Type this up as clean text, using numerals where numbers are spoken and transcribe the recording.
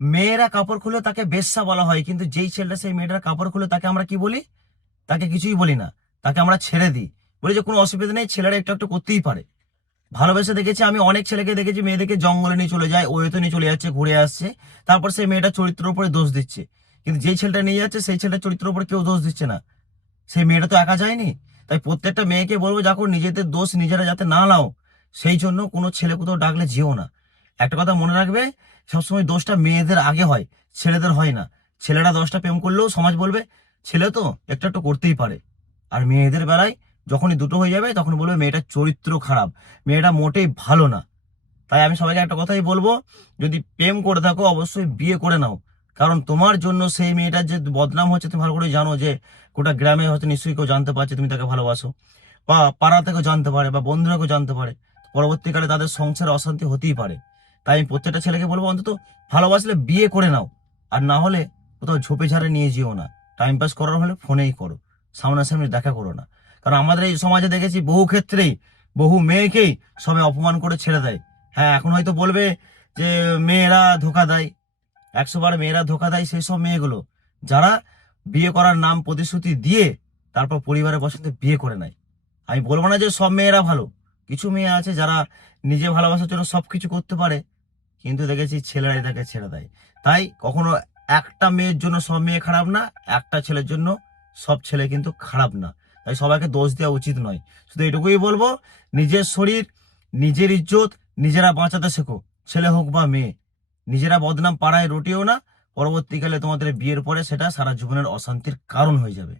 মেয়েরা কাপড় খুলে তাকে বেশ্যা বলা হয়, কিন্তু যেই ছেলেটা সেই মেয়েটার কাপড় খুলে তাকে আমরা কি বলি? তাকে কিছুই বলি না, তাকে আমরা ছেড়ে দিই, বলি যে কোনো অসুবিধা নেই, ছেলেরা একটু একটু করতেই পারে। ভালোবেসে দেখেছি আমি, অনেক ছেলেকে দেখেছি মেয়েদেরকে জঙ্গলে নিয়ে চলে যায়, ওয়েতে নিয়ে চলে যাচ্ছে, ঘুরে আসছে, তারপর সেই মেয়েটার চরিত্রের উপরে দোষ দিচ্ছে। কিন্তু যেই ছেলেটা নিয়ে যাচ্ছে সেই ছেলেটার চরিত্রের উপরে কেউ দোষ দিচ্ছে না, সেই মেয়েটা তো একা যায়নি। তাই প্রত্যেকটা মেয়েকে বলবো, দেখো নিজেদের দোষ নিজেরা যাতে না নাও, সেই জন্য কোনো ছেলে কোথাও ডাকলে যেও না। একটা কথা মনে রাখবে, সবসময় দোষটা মেয়েদের আগে হয়, ছেলেদের হয় না। ছেলেরা 10টা প্রেম করলেও সমাজ বলবে ছেলে তো একটু একটু করতেই পারে। আর মেয়েদের বেলায় যখনই দুটো হয়ে যাবে তখন বলবে মেয়েটার চরিত্র খারাপ, মেয়েটা মোটেই ভালো না। তাই আমি সবাইকে একটা কথাই বলবো, যদি প্রেম করে থাকো অবশ্যই বিয়ে করে নাও। কারণ তোমার জন্য সেই মেয়েটার যে বদনাম হচ্ছে তুমি ভালো করে জানো, যে গোটা গ্রামে হয়তো নিশ্চয়ই কেউ জানতে পারছে তুমি তাকে ভালোবাসো, বা পাড়া থেকেও জানতে পারে, বা বন্ধুরা কেউ জানতে পারে। পরবর্তীকালে তাদের সংসারে অশান্তি হতেই পারে। তাই আমি প্রত্যেকটা ছেলেকে বলবো, অন্তত ভালোবাসলে বিয়ে করে নাও। আর না হলে কোথাও ঝোপে ঝাড়ে নিয়ে যেও না। টাইম পাস করার হলে ফোনেই করো, সামনাসামনি দেখা করো না। কারণ আমাদের এই সমাজে দেখেছি বহু ক্ষেত্রেই বহু মেয়েকেই সবাই অপমান করে ছেড়ে দেয়। হ্যাঁ, এখন হয়তো বলবে যে মেয়েরা ধোকা দেয়, 100 বার মেয়েরা ধোকা দেয় সেই সব মেয়েগুলো যারা বিয়ে করার নাম প্রতিশ্রুতি দিয়ে তারপর পরিবারের পছন্দে বিয়ে করে নেয়। আমি বলবো না যে সব মেয়েরা ভালো, কিছু মেয়ে আছে যারা নিজে ভালোবাসার জন্য সবকিছু করতে পারে, কিন্তু দেখেছি ছেলেরাই তাকে ছেড়ে দেয়। তাই কখনো একটা মেয়ের জন্য সব মেয়ে খারাপ না, একটা ছেলের জন্য সব ছেলে কিন্তু খারাপ না। তাই সবাইকে দোষ দেওয়া উচিত নয়। শুধু এটুকুই বলবো, নিজের শরীর, নিজের ইজ্জত নিজেরা বাঁচাতে শেখো, ছেলে হোক বা মেয়ে। নিজেরা বদনাম পাড়ায় রটিও না, পরবর্তীকালে তোমাদের বিয়ের পরে সেটা সারা জীবনের অশান্তির কারণ হয়ে যাবে।